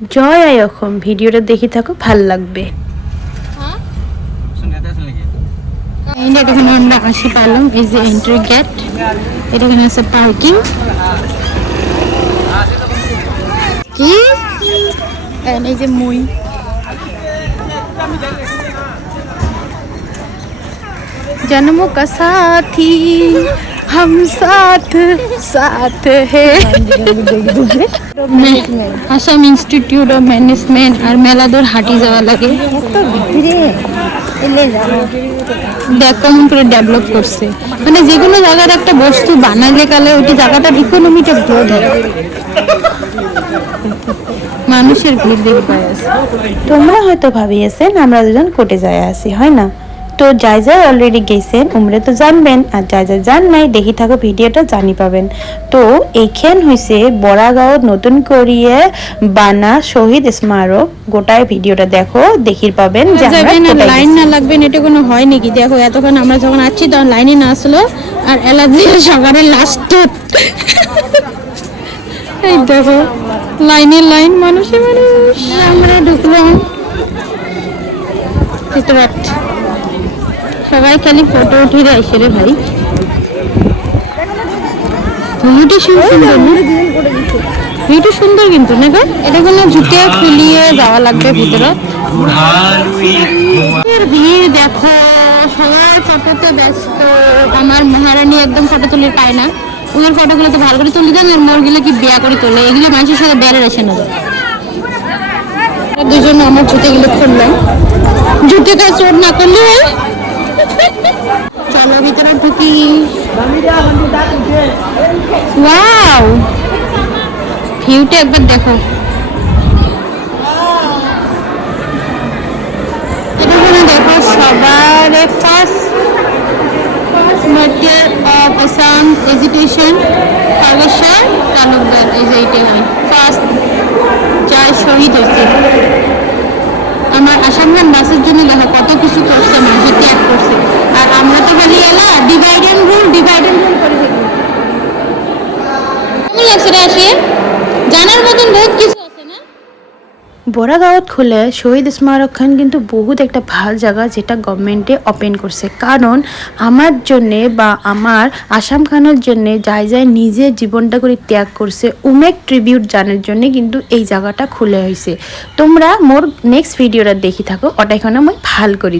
জয় I অসম ভিডিওটা দেখি থাকো, ভাল লাগবে। এখানে আমরা আসি পেলাম, এই যে এন্ট্রি গেট, এখানে আছে পার্কিং। কি এই যে মই जन्म का साथी हम साथ साथ है আসাম ইনস্টিটিউট অফ ম্যানেজমেন্ট আর মেলাদোর হাঁটি যাওয়া লাগে। দেখ কেমন করে ডেভেলপ করছে, মানে যে কোনো জায়গার একটা বস্তু বানাইলে কালে ওই জায়গাটার ইকোনমিটা গ্রো হয়। মানুষের ভিড় দেখতে আছে। তোমরা হয়তো ভাবিয়েছেন আমরা দুজন কোটে যায় আসি, হয় না? তো যাই যাই অলরেডি গেছেন উমরে তো জানবেন, আর যাই যাই জান নাই দেখি থাকো ভিডিওটা জানি পাবেন। তো এইখান হয়েছে বড়াগাঁও নতুন করিয়ে বানা শহীদ স্মারক। গোটায় ভিডিওটা দেখো, দেখি পাবেন যে লাইন না লাগবে এটা কোনো হয় নাকি। দেখো এতক্ষণ আমরা যখন আসছি তখন লাইনে না আসলো, আর অ্যালার্জি সকালে লাস্ট এই দেখো লাইনে লাইন, মানুষে মানুষ। আমরা ঢুকলাম সবাই খালি ফটো উঠিয়ে আসে রে ভাই। ভিউটা সুন্দর, ভিউটা সুন্দর কিন্তু না গো। এটা কোনো জুতে খুলিয়ে যাওয়া লাগবে ভিতরে। ভিড় দেখো, সবাই ফটোতে ব্যস্ত। আমার মহারানী একদম ফটো তুলে পায় না। ওদের ফটোগুলো তো ভালো করে তুলে দেন, আর মোরগুলো কি বিয়া করে তোলে, এগুলো মানুষের সাথে বেড়ে আসে না। দুজন আমার জুতেগুলো খুললাম, জুতেটা চোট না করলে। চলো ভিতরে ঢুকি। ওয়াও, ভিউটা একবার দেখো। এখানে দেখো সবার first material of Assam education professor Talukdar. এই যে এইটাই ফার্স্ট জয় শহীদ হয়েছে। আমার আসাম খান বাসের জন্য দেখো কত কিছু করছে, মানুষ ত্যাগ করছে। আর আমরা তো খালি এলা ডিভাইড অ্যান্ড রুল করে থাকি। কেমন লাগছে রে আসিয়ে? জানার মতন বহুত কিছু আছে না। বড়াগাঁৱত খুলে শহীদ স্মারকখান কিন্তু বহুত একটা ভাল জায়গা, যেটা গভর্নমেন্টে ওপেন করছে। কারণ আমার জন্যে বা আমার আসাম খানের জন্যে যাই যাই নিজের জীবনটা করে ত্যাগ করছে, উমেক ট্রিবিউট জানার জন্যে কিন্তু এই জায়গাটা খুলে হয়েছে। তোমরা মোর নেক্সট ভিডিওটা দেখি থাকো, ওটা এখন আমি ভাল করি।